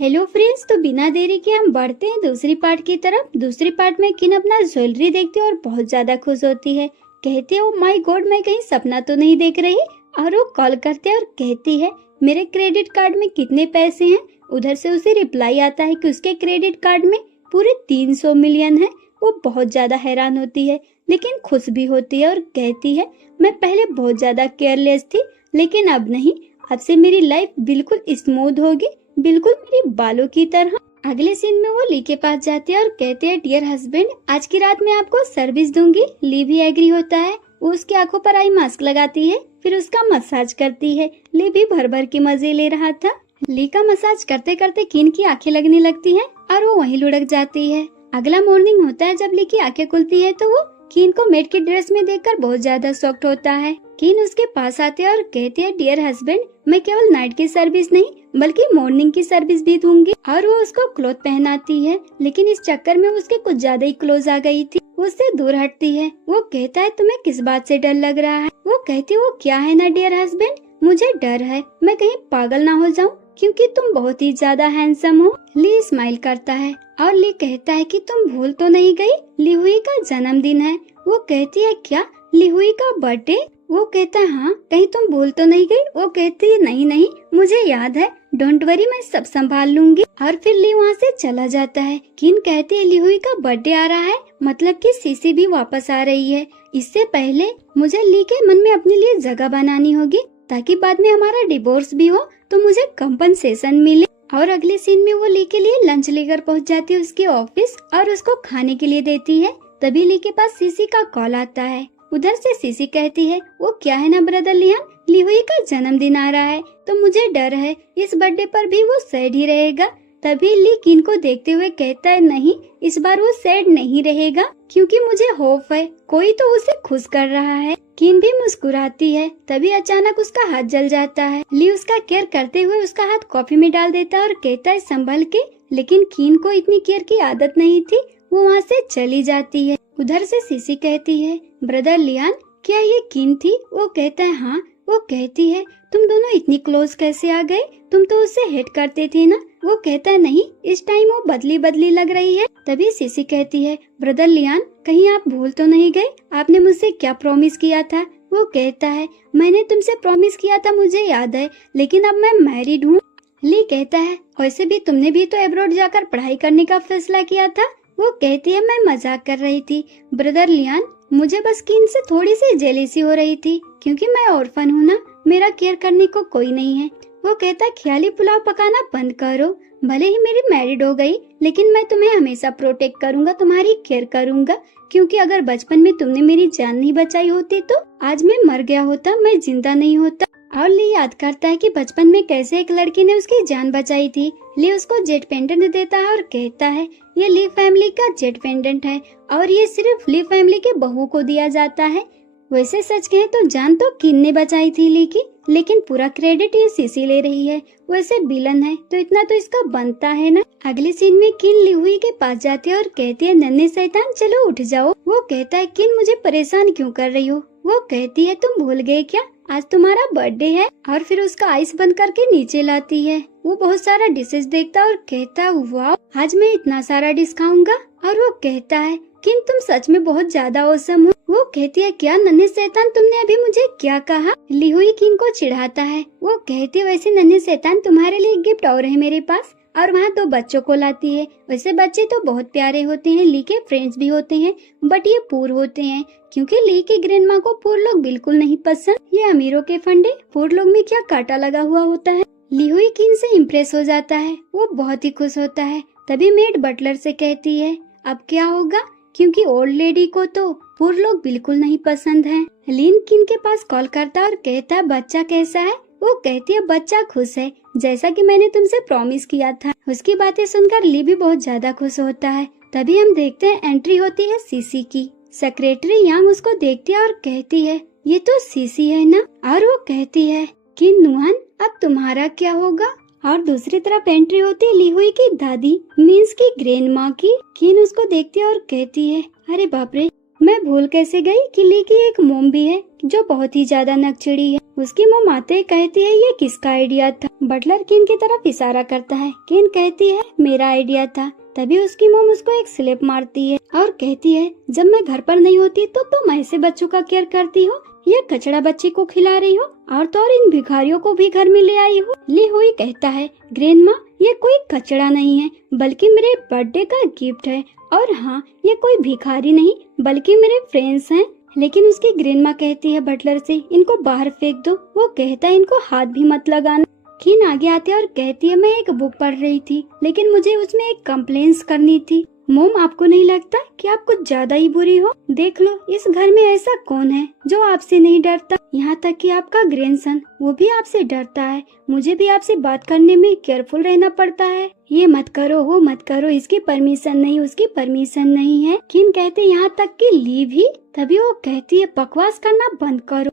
Hello friends, तो बिना देरी के हम बढ़ते हैं दूसरी पार्ट की तरफ। दूसरी पार्ट में किन अपना ज्वेलरी देखती है और बहुत ज्यादा खुश होती है। कहती है, ओ माय गॉड, मैं कहीं सपना तो नहीं देख रही। और वो कॉल करते हैं और कहती है, मेरे क्रेडिट कार्ड में कितने पैसे हैं। उधर से उसे रिप्लाई आता है कि उसके क्रेडिट कार्ड में पूरे 300 मिलियन है। वो बहुत ज्यादा हैरान होती है लेकिन खुश भी होती है और कहती है, मैं पहले बहुत ज्यादा केयरलेस थी लेकिन अब नहीं। अब से मेरी लाइफ बिल्कुल स्मूथ होगी, बिल्कुल मेरे बालों की तरह। अगले सीन में वो ली के पास जाते हैं और कहते हैं, डियर हस्बैंड, आज की रात मैं आपको सर्विस दूंगी। ली भी एग्री होता है। वो उसकी आंखों पर आई मास्क लगाती है, फिर उसका मसाज करती है। ली भी भर भर के मजे ले रहा था। ली का मसाज करते करते किन की आंखें लगने लगती हैं और वो वहीं लुढ़क जाती है। अगला मॉर्निंग होता है। जब ली की आंखें खुलती है तो वो किन को मेड की ड्रेस में देखकर बहुत ज्यादा शॉक्ड होता है। किन उसके पास आते हैं और कहते हैं, डियर हस्बैंड, मैं केवल नाइट की सर्विस नहीं बल्कि मॉर्निंग की सर्विस भी दूंगी। और वो उसको क्लॉथ पहनाती है, लेकिन इस चक्कर में उसके कुछ ज्यादा ही क्लोज आ गई थी। वो उससे दूर हटती है। वो कहता है, तुम्हें किस बात से डर लग रहा है। वो कहती है, वो क्या है ना डियर हस्बैंड, मुझे डर है मैं कहीं पागल ना हो जाऊं क्योंकि तुम बहुत ही ज्यादा हैंडसम हो। ली स्माइल करता है और ली कहता है कि तुम भूल तो नहीं गई, लिहुई का जन्मदिन है। वो कहती है, क्या लिहुई का बर्थडे। वो कहता है, हाँ, कहीं तुम भूल तो नहीं गई। वो कहती है, नहीं नहीं, मुझे याद है, डोंट वरी, मैं सब संभाल लूंगी। और फिर ली वहाँ से चला जाता है। किन कहती है, लिहुई का बर्थडे आ रहा है, मतलब कि सीसी भी वापस आ रही है। इससे पहले मुझे ली के मन में अपने लिए जगह बनानी होगी ताकि बाद में हमारा डिवोर्स भी हो तो मुझे कंपनसेशन मिले। और अगले सीन में वो ली के लिए लंच लेकर पहुँच जाती है उसके ऑफिस और उसको खाने के लिए देती है। तभी ली के पास सीसी का कॉल आता है। उधर से सीसी कहती है, वो क्या है ना ब्रदर लियान, लिहुई का जन्मदिन आ रहा है तो मुझे डर है इस बर्थडे पर भी वो सैड ही रहेगा। तभी ली किन को देखते हुए कहता है, नहीं, इस बार वो सैड नहीं रहेगा क्योंकि मुझे होप है कोई तो उसे खुश कर रहा है। किन भी मुस्कुराती है। तभी अचानक उसका हाथ जल जाता है। ली उसका केयर करते हुए उसका हाथ कॉफी में डाल देता है और कहता है, संभल के। लेकिन किन को इतनी केयर की आदत नहीं थी, वो वहाँ से चली जाती है। उधर से सीसी कहती है, ब्रदर लियान, क्या ये किन थी। वो कहता है, हाँ। वो कहती है, तुम दोनों इतनी क्लोज कैसे आ गए, तुम तो उससे हेट करते थे ना। वो कहता है, नहीं, इस टाइम वो बदली बदली लग रही है। तभी सीसी कहती है, ब्रदर लियान, कहीं आप भूल तो नहीं गए, आपने मुझसे क्या प्रॉमिस किया था। वो कहता है, मैंने तुमसे प्रॉमिस किया था, मुझे याद है, लेकिन अब मैं मैरिड हूँ। ली कहता है, वैसे भी तुमने भी तो अब्रॉड जाकर पढ़ाई करने का फैसला किया था। वो कहती है, मैं मजाक कर रही थी ब्रदर लियान, मुझे बस किन से थोड़ी सी जेलेसी हो रही थी क्योंकि मैं ऑर्फन हूँ ना, मेरा केयर करने को कोई नहीं है। वो कहता है, ख्याली पुलाव पकाना बंद करो, भले ही मेरी मैरिड हो गई लेकिन मैं तुम्हें हमेशा प्रोटेक्ट करूंगा, तुम्हारी केयर करूंगा, क्योंकि अगर बचपन में तुमने मेरी जान नहीं बचाई होती तो आज मैं मर गया होता, मैं जिंदा नहीं होता। और ली याद करता है कि बचपन में कैसे एक लड़की ने उसकी जान बचाई थी। ली उसको जेट पेंडेंट देता है और कहता है, ये ली फैमिली का जेट पेंडेंट है और ये सिर्फ ली फैमिली के बहू को दिया जाता है। वैसे सच कहे तो जान तो किन ने बचाई थी ली की, लेकिन पूरा क्रेडिट ये सीसी ले रही है। वैसे विलन है तो इतना तो इसका बनता है ना। अगले सीन में किन लिहुई के पास जाती है और कहती है, नन्हे शैतान, चलो उठ जाओ। वो कहता है, किन मुझे परेशान क्यों कर रही हो। वो कहती है, तुम भूल गए क्या, आज तुम्हारा बर्थडे है। और फिर उसका आइस बंद करके नीचे लाती है। वो बहुत सारा डिशेस देखता है और कहता है, वाह, आज मैं इतना सारा डिश खाऊंगा। और वो कहता है, किन तुम सच में बहुत ज्यादा औसम हो। वो कहती है, क्या नन्हे शैतान, तुमने अभी मुझे क्या कहा। लिहुई किन को चिढ़ाता है। वो कहती है, वैसे नन्हे शैतान, तुम्हारे लिए गिफ्ट और है मेरे पास। और वहाँ 2 बच्चों को लाती है। वैसे बच्चे तो बहुत प्यारे होते हैं, ली के फ्रेंड्स भी होते हैं, बट ये पूर होते हैं क्योंकि ली की ग्रैंडमा को पूर लोग बिल्कुल नहीं पसंद। ये अमीरों के फंडे, पूर लोग में क्या कांटा लगा हुआ होता है। लिहुई किन से इम्प्रेस हो जाता है। वो बहुत ही खुश होता है। तभी मेड बटलर से कहती है, अब क्या होगा, क्योंकि ओल्ड लेडी को तो पूर लोग बिल्कुल नहीं पसंद है। लीन किन के पास कॉल करता है और कहता है, बच्चा कैसा है। वो कहती है, बच्चा खुश है, जैसा कि मैंने तुमसे प्रॉमिस किया था। उसकी बातें सुनकर ली भी बहुत ज्यादा खुश होता है। तभी हम देखते हैं एंट्री होती है सीसी की। सेक्रेटरी यांग उसको देखती है और कहती है, ये तो सीसी है ना। और वो कहती है कि नुआन, अब तुम्हारा क्या होगा। और दूसरी तरफ एंट्री होती है लिहुई की दादी मीन्स की ग्रैंड माँ की। किन उसको देखती है और कहती है, अरे बाप रे, मैं भूल कैसे गई कि ली की एक मोम भी है जो बहुत ही ज्यादा नकचिड़ी है। उसकी मोम आते ही कहती है ये किसका आइडिया था। बटलर किन की तरफ इशारा करता है। किन कहती है मेरा आइडिया था। तभी उसकी मोम उसको एक स्लिप मारती है और कहती है जब मैं घर पर नहीं होती तो तुम ऐसे बच्चों का केयर करती हो, ये कचड़ा बच्चे को खिला रही हो और तो और इन भिखारियों को भी घर में ले आई हो। ली हुई कहता है ग्रैंडमा ये कोई कचड़ा नहीं है बल्कि मेरे बर्थडे का गिफ्ट है, और हाँ ये कोई भिखारी नहीं बल्कि मेरे फ्रेंड्स हैं। लेकिन उसकी ग्रैंडमा कहती है बटलर से इनको बाहर फेंक दो। वो कहता है इनको हाथ भी मत लगाना। किन आगे आती है और कहती है मैं एक बुक पढ़ रही थी लेकिन मुझे उसमें एक कंप्लेंट्स करनी थी। मोम आपको नहीं लगता कि आप कुछ ज्यादा ही बुरी हो? देख लो इस घर में ऐसा कौन है जो आपसे नहीं डरता। यहाँ तक कि आपका ग्रैंडसन वो भी आपसे डरता है। मुझे भी आपसे बात करने में केयरफुल रहना पड़ता है। ये मत करो वो मत करो, इसकी परमिशन नहीं उसकी परमिशन नहीं है। किन कहते यहाँ तक कि ली भी। तभी वो कहती है बकवास करना बंद करो।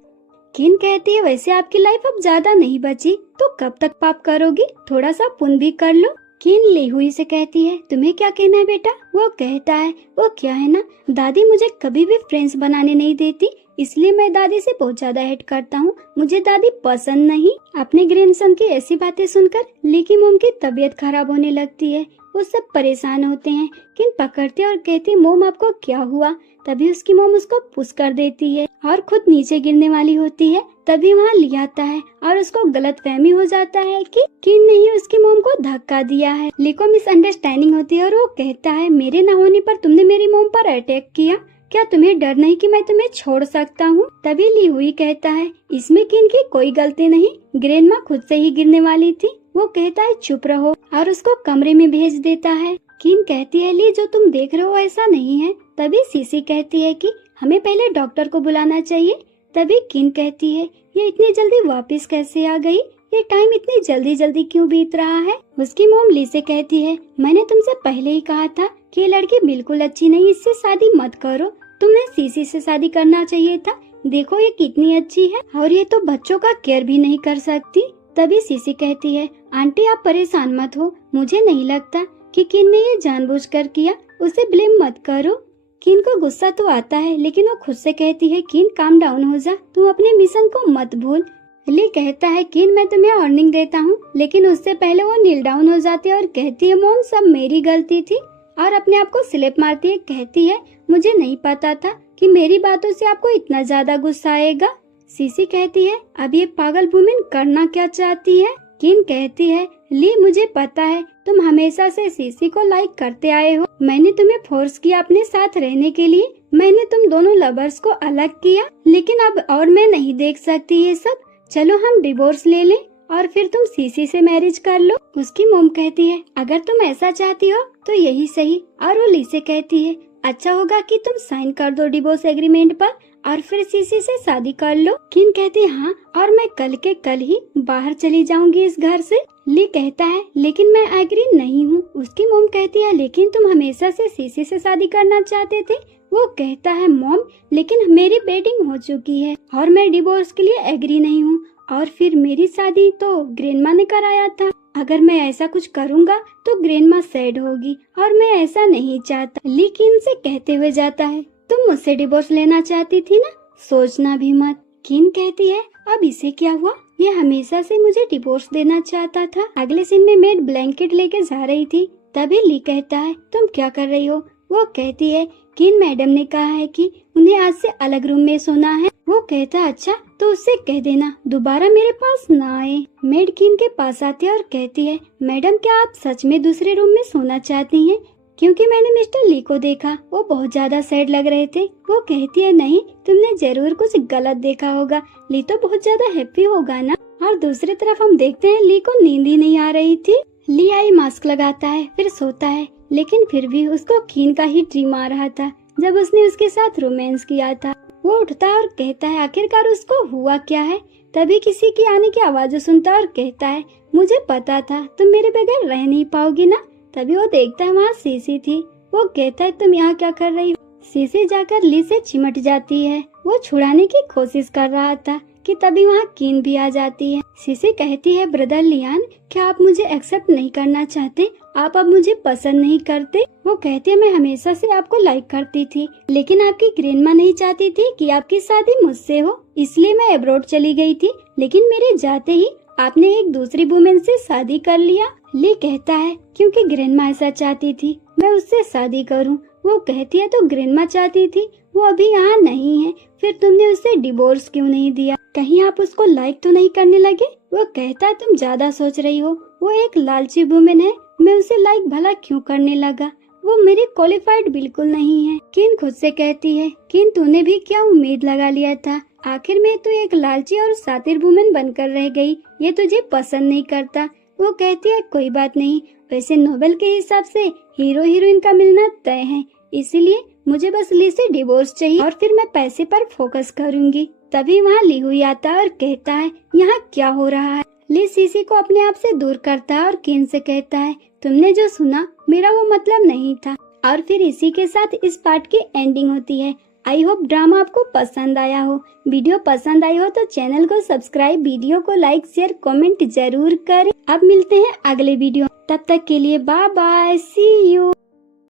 किन कहती है वैसे आपकी लाइफ अब ज्यादा नहीं बची तो कब तक पाप करोगी, थोड़ा सा पुण्य भी कर लो। किन ली हुई से कहती है तुम्हें क्या कहना है बेटा। वो कहता है वो क्या है ना दादी मुझे कभी भी फ्रेंड्स बनाने नहीं देती इसलिए मैं दादी से बहुत ज्यादा हेट करता हूँ, मुझे दादी पसंद नहीं। अपने ग्रैंडसन की ऐसी बातें सुनकर ली की मोम की तबीयत खराब होने लगती है। वो सब परेशान होते हैं। किन पकड़ते और कहती मोम आपको क्या हुआ। तभी उसकी मोम उसको पुश कर देती है और खुद नीचे गिरने वाली होती है। तभी वहाँ ली आता है और उसको गलतफहमी हो जाता है कि किन ने ही उसकी मोम को धक्का दिया है। ली को मिसअंडरस्टैंडिंग होती है और वो कहता है मेरे न होने पर तुमने मेरी मोम पर अटैक किया, क्या तुम्हें डर नहीं कि मैं तुम्हें छोड़ सकता हूँ। तभी ली हुई कहता है इसमें किन की कोई गलती नहीं, ग्रैंडमा खुद से ही गिरने वाली थी। वो कहता है चुप रहो और उसको कमरे में भेज देता है। किन कहती है ली जो तुम देख रहे हो ऐसा नहीं है। तभी सीसी कहती है कि हमें पहले डॉक्टर को बुलाना चाहिए। तभी किन कहती है ये इतनी जल्दी वापस कैसे आ गई, ये टाइम इतनी जल्दी जल्दी क्यों बीत रहा है। उसकी मोम ली से कहती है मैंने तुमसे पहले ही कहा था कि ये लड़की बिल्कुल अच्छी नहीं, इससे शादी मत करो, तुम्हें सीसी से शादी करना चाहिए था। देखो ये कितनी अच्छी है और ये तो बच्चों का केयर भी नहीं कर सकती। तभी सीसी कहती है आंटी आप परेशान मत हो, मुझे नहीं लगता कि किन ने ये जानबूझकर किया, उसे ब्लेम मत करो। किन को गुस्सा तो आता है लेकिन वो खुद से कहती है किन काम डाउन हो जा, तुम अपने मिशन को मत भूल। ली कहता है किन मैं तुम्हें अर्निंग देता हूँ, लेकिन उससे पहले वो नील डाउन हो जाती है और कहती है मोम सब मेरी गलती थी और अपने आप को स्लिप मारती है। कहती है मुझे नहीं पता था कि मेरी बातों से आपको इतना ज्यादा गुस्सा आएगा। सीसी कहती है अब ये पागल वुमेन करना क्या चाहती है। किन कहती है ली मुझे पता है तुम हमेशा से सीसी को लाइक करते आए हो, मैंने तुम्हें फोर्स किया अपने साथ रहने के लिए, मैंने तुम दोनों लवर्स को अलग किया, लेकिन अब और मैं नहीं देख सकती ये सब, चलो हम डिवोर्स ले लें और फिर तुम सीसी से मैरिज कर लो। उसकी मोम कहती है अगर तुम ऐसा चाहती हो तो यही सही, और वो ली से कहती है अच्छा होगा कि तुम साइन कर दो डिवोर्स एग्रीमेंट पर और फिर सीसी से शादी कर लो। किन कहती है हाँ और मैं कल के कल ही बाहर चली जाऊंगी इस घर से। ली कहता है लेकिन मैं एग्री नहीं हूँ। उसकी मोम कहती है लेकिन तुम हमेशा से सीसी से शादी करना चाहते थे। वो कहता है मॉम लेकिन मेरी वेडिंग हो चुकी है और मैं डिवोर्स के लिए एग्री नहीं हूँ, और फिर मेरी शादी तो ग्रैंडमा ने कराया था, अगर मैं ऐसा कुछ करूँगा तो ग्रैंडमा सैड होगी और मैं ऐसा नहीं चाहता। ली किन से कहते हुए जाता है तुम मुझसे डिवोर्स लेना चाहती थी ना, सोचना भी मत। किन कहती है अब इसे क्या हुआ, ये हमेशा से मुझे डिवोर्स देना चाहता था। अगले सीन में मेड ब्लैंकेट लेके जा रही थी। तभी ली कहता है तुम क्या कर रही हो। वो कहती है किन मैडम ने कहा है कि उन्हें आज से अलग रूम में सोना है। वो कहता है अच्छा तो उससे कह देना दोबारा मेरे पास ना आए। मेड किन के पास आती है और कहती है मैडम क्या आप सच में दूसरे रूम में सोना चाहती हैं, क्योंकि मैंने मिस्टर ली को देखा, वो बहुत ज्यादा सैड लग रहे थे। वो कहती है नहीं तुमने जरूर कुछ गलत देखा होगा, ली तो बहुत ज्यादा हैप्पी होगा ना। और दूसरी तरफ हम देखते हैं ली को नींद ही नहीं आ रही थी। ली आई मास्क लगाता है फिर सोता है, लेकिन फिर भी उसको किन का ही ड्रीम आ रहा था जब उसने उसके साथ रोमांस किया था। वो उठता है और कहता है आखिरकार उसको हुआ क्या है। तभी किसी की आने की आवाज सुनता है और कहता है मुझे पता था तुम मेरे बगैर रह नहीं पाओगी ना। तभी वो देखता है वहाँ सीसी थी। वो कहता है तुम यहाँ क्या कर रही हो। सीसी जाकर ली से चिमट जाती है। वो छुड़ाने की कोशिश कर रहा था कि तभी वहाँ किन भी आ जाती है। सीसी कहती है, ब्रदर लियान, क्या आप मुझे एक्सेप्ट नहीं करना चाहते? आप अब मुझे पसंद नहीं करते? वो कहती है, मैं हमेशा से आपको लाइक करती थी, लेकिन आपकी ग्रैंडमा नहीं चाहती थी कि आपकी शादी मुझसे हो, इसलिए मैं अब्रॉड चली गई थी। लेकिन मेरे जाते ही आपने एक दूसरी वुमेन से शादी कर लिया। ली कहता है, क्योंकि ग्रैंडमा ऐसा चाहती थी, मैं उससे शादी करूं। वो कहती है, तो ग्रैंडमा चाहती थी, वो अभी यहाँ नहीं है, फिर तुमने उसे डिवोर्स क्यों नहीं दिया? कहीं आप उसको लाइक तो नहीं करने लगे? वो कहता है, तुम ज्यादा सोच रही हो, वो एक लालची वुमेन है, मैं उसे लाइक भला क्यों करने लगा? वो मेरी क्वालिफाइड बिल्कुल नहीं है। किन खुद से कहती है, किन तूने भी क्या उम्मीद लगा लिया था? आखिर में तू एक लालची और सातिर वुमेन बनकर रह गई, ये तुझे पसंद नहीं करता। वो कहती है, कोई बात नहीं, वैसे नोवेल के हिसाब से हीरो हीरोइन का मिलना तय है, इसीलिए मुझे बस ली से डिवोर्स चाहिए और फिर मैं पैसे पर फोकस करूंगी। तभी वहाँ ली हुई आता है और कहता है, यहाँ क्या हो रहा है? ली सीसी को अपने आप से दूर करता है और किन से कहता है, तुमने जो सुना मेरा वो मतलब नहीं था। और फिर इसी के साथ इस पार्ट की एंडिंग होती है। आई होप ड्रामा आपको पसंद आया हो। वीडियो पसंद आई हो तो चैनल को सब्सक्राइब, वीडियो को लाइक, शेयर, कमेंट जरूर करें। अब मिलते हैं अगले वीडियो, तब तक के लिए बाय बाय, सी यू।